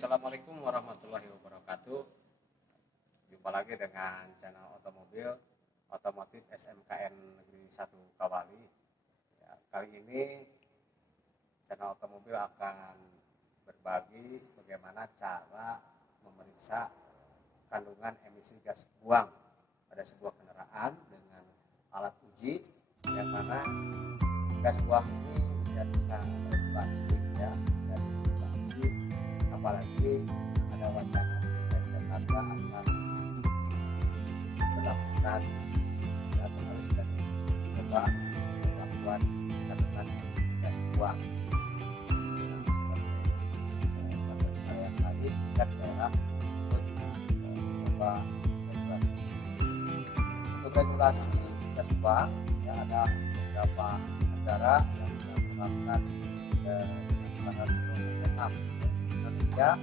Assalamualaikum warahmatullahi wabarakatuh. Jumpa lagi dengan channel otomotif SMKN Negeri 1 Kawali. Ya, kali ini channel otomobil akan berbagi bagaimana cara memeriksa kandungan emisi gas buang pada sebuah kendaraan dengan alat uji, yang mana gas buang ini bisa regulasi, ya, dari regulasi, apalagi ada wacana DKI Jakarta akan berlakukan atau harus coba melakukan kandungan emisi gas buang. Nah, seperti hal yang tadi, kita daerah ikut mencoba regulasi. Untuk regulasi gas buang, ya, ada beberapa negara yang sudah menerapkan standar Euro 6. Indonesia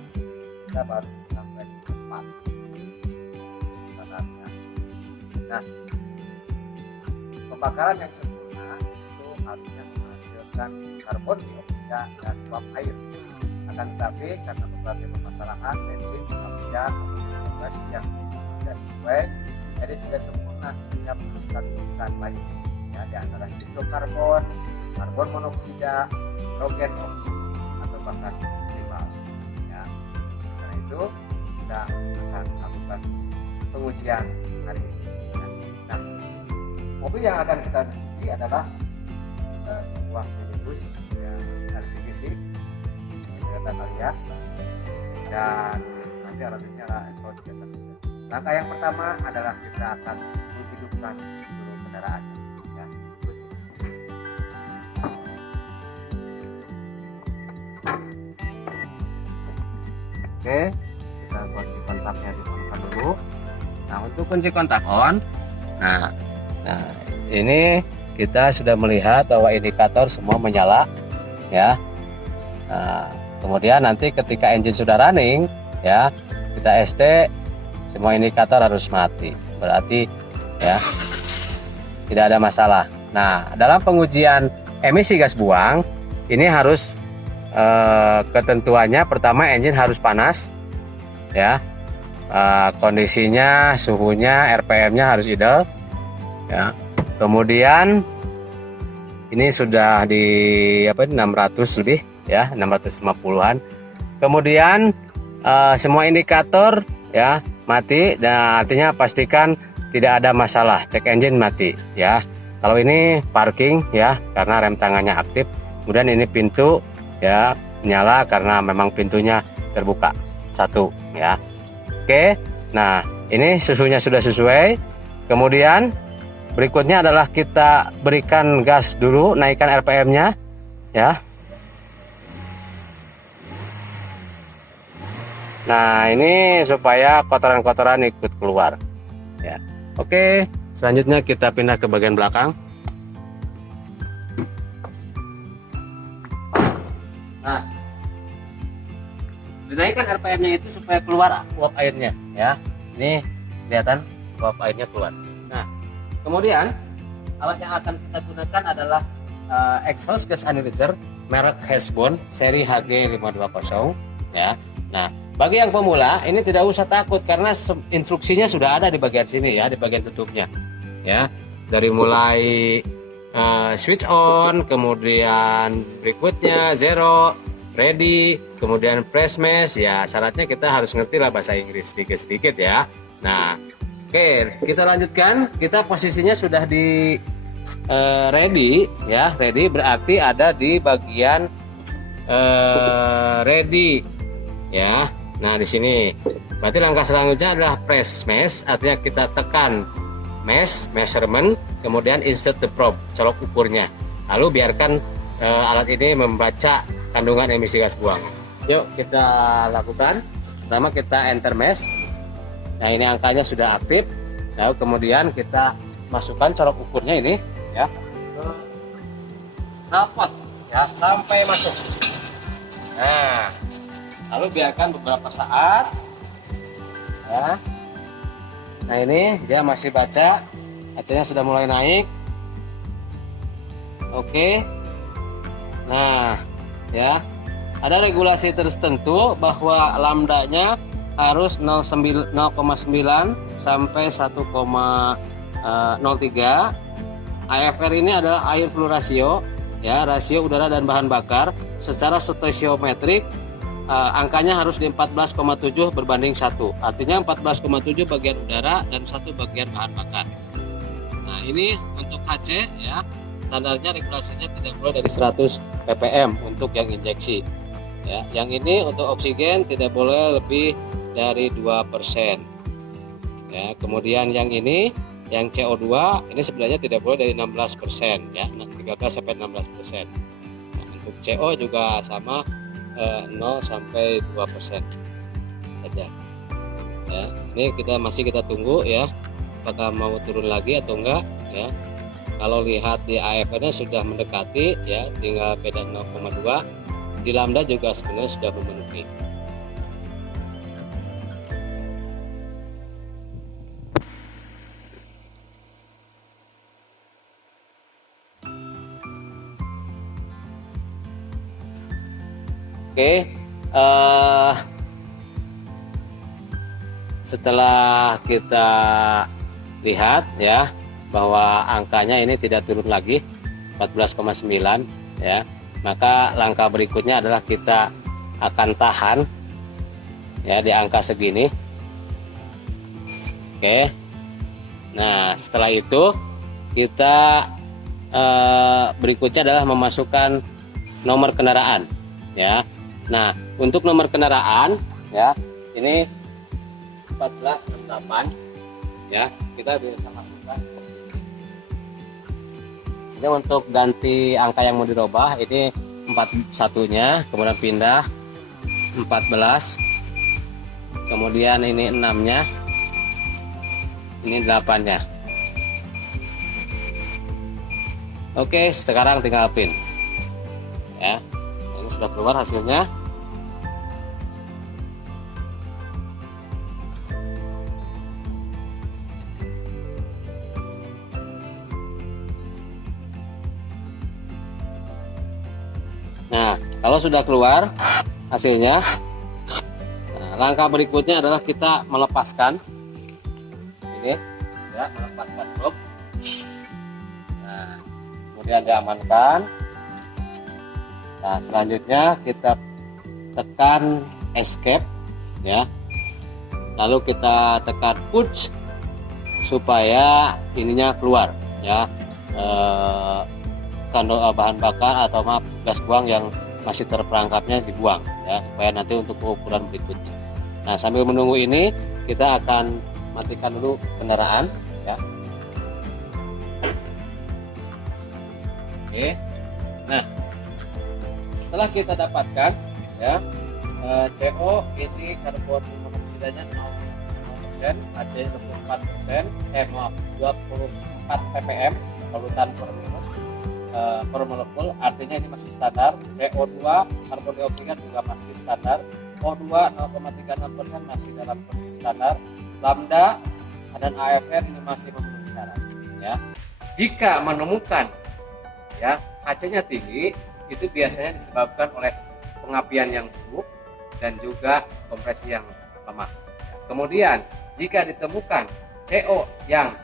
kita baru sampai di 4 standarnya. Nah, pembakaran yang sempurna itu harusnya menghasilkan karbon dioksida dan uap air. Akan tetapi karena berbagai permasalahan bensin, kemudian regulasi yang tidak sesuai, jadi tidak sempurna sehingga menghasilkan polutan lain. Ya, di antara hidrokarbon, karbon monoksida, hidrogen oksida, atau bahkan timbal. Ya, karena itu kita akan lakukan pengujian hari ini. Nah, mobil yang akan kita uji adalah sebuah minibus, ya, dari Mitsubishi, kita lihat, dan nanti alatnya evaluasi jasa. Langkah yang pertama adalah kita akan menghidupkan dulu kendaraannya. Oke, kita kunci kontaknya di-on dulu. Nah, untuk kunci kontak on, nah ini kita sudah melihat bahwa indikator semua menyala, ya. Nah, kemudian nanti ketika engine sudah running, ya, kita ST, semua indikator harus mati. Berarti, ya, tidak ada masalah. Nah, dalam pengujian emisi gas buang ini harus ketentuannya, pertama engine harus panas, ya, kondisinya, suhunya, RPM-nya harus ideal, ya. Kemudian ini sudah di 600 lebih, ya, 650-an. Kemudian semua indikator, ya, mati, dan artinya pastikan tidak ada masalah, cek engine mati, ya. Kalau ini parking, ya, karena rem tangannya aktif. Kemudian ini pintu, ya, nyala karena memang pintunya terbuka satu, ya. Oke, nah ini susunya sudah sesuai. Kemudian berikutnya adalah kita berikan gas dulu, naikkan RPM-nya, ya. Nah, ini supaya kotoran-kotoran ikut keluar, ya. Oke, selanjutnya kita pindah ke bagian belakang. Nah, dinaikkan RPM-nya itu supaya keluar uap airnya, ya. Ini kelihatan uap airnya keluar. Nah, kemudian alat yang akan kita gunakan adalah exhaust gas analyzer merek Hesbon seri HG520, ya. Nah, bagi yang pemula ini tidak usah takut karena instruksinya sudah ada di bagian sini, ya, di bagian tutupnya, ya. Dari mulai switch on, kemudian berikutnya zero, ready, kemudian press mesh, ya. Syaratnya kita harus ngerti lah bahasa Inggris sedikit-sedikit, ya. Nah, oke, kita lanjutkan. Kita posisinya sudah di ready, ya. Ready berarti ada di bagian ready, ya. Nah, di sini berarti langkah selanjutnya adalah press mesh, artinya kita tekan mesh, measurement, kemudian insert the probe, colok ukurnya. Lalu biarkan alat ini membaca kandungan emisi gas buang. Yuk kita lakukan. Pertama kita enter mesh. Nah, ini angkanya sudah aktif. Lalu kemudian kita masukkan colok ukurnya ini, ya, ke knalpot, ya, sampai masuk. Nah, lalu biarkan beberapa saat, ya. Nah, ini dia masih baca, kacanya sudah mulai naik. Oke. Nah, ya. ada regulasi tertentu bahwa lambdanya harus 0,9 sampai 1,03. AFR ini adalah air flow ratio, ya, rasio udara dan bahan bakar. Secara stoichiometrik angkanya harus di 14,7 berbanding 1. Artinya 14,7 bagian udara dan 1 bagian bahan bakar. Nah, ini untuk HC, ya, standarnya regulasinya tidak boleh dari 100 ppm untuk yang injeksi. Ya, yang ini untuk oksigen tidak boleh lebih dari 2%. Ya, kemudian yang ini, yang CO2 ini sebenarnya tidak boleh dari 16%, ya, 13 sampai 16%. Nah, untuk CO juga sama 0 sampai 2% saja. Ya, ini kita tunggu, ya, apakah mau turun lagi atau enggak, ya. Kalau lihat di AFR-nya sudah mendekati, ya, tinggal beda 0,2. Di lambda juga sebenarnya sudah memenuhi. Oke, setelah kita lihat, ya, bahwa angkanya ini tidak turun lagi 14,9, ya, maka langkah berikutnya adalah kita akan tahan, ya, di angka segini. Oke, nah setelah itu kita berikutnya adalah memasukkan nomor kendaraan, ya. Nah, untuk nomor kendaraan, ya, ini 1468, ya, kita bisa masukkan. Ini untuk ganti angka yang mau dirubah, ini 41-nya, kemudian pindah 14, kemudian ini 6-nya, ini 8-nya. Oke, sekarang tinggal pin, ya. Ini sudah keluar hasilnya. Nah, kalau sudah keluar hasilnya, nah, langkah berikutnya adalah kita melepaskan ini, ya, melepaskan blok. Nah, kemudian diamankan. Nah, selanjutnya kita tekan escape, ya, lalu kita tekan push supaya ininya keluar, ya, bahan bakar atau gas buang yang masih terperangkapnya dibuang, ya, supaya nanti untuk pengukuran berikutnya. Nah, sambil menunggu ini kita akan matikan dulu kendaraan, ya. Oke, nah setelah kita dapatkan, ya, CO ini karbon monoksidanya 0%, HC 24%, 24 ppm polutan per minut per molekul, artinya ini masih standar. CO2 karbon dioksida juga masih standar. O2 0,36% masih dalam kondisi standar. Lambda dan AFR ini masih memenuhi syarat, ya. Jika menemukan, ya, HC-nya tinggi, itu biasanya disebabkan oleh pengapian yang buruk dan juga kompresi yang lemah. Kemudian jika ditemukan CO yang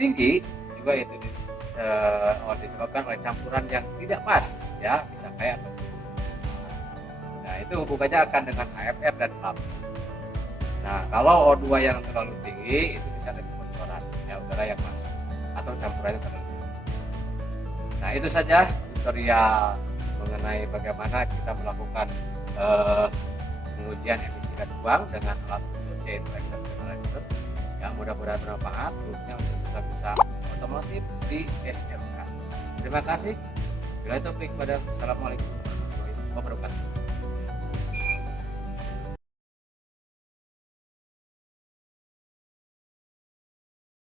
tinggi, juga itu disebabkan oleh campuran yang tidak pas, ya, bisa kayak. Nah, itu hubungannya akan dengan AFR dan lambda. Nah, kalau O2 yang terlalu tinggi itu bisa ada kebocoran, ya, udara yang masuk atau campurannya terlalu tinggi. Nah, itu saja tutorial mengenai bagaimana kita melakukan pengujian emisi gas buang dengan alat khusus yaitu exhaust analyzer. Ya, mudah-mudahan bermanfaat khususnya untuk sisa-sisa otomotif di SMK. Terima kasih. Bila topik pada Assalamualaikum warahmatullahi wabarakatuh.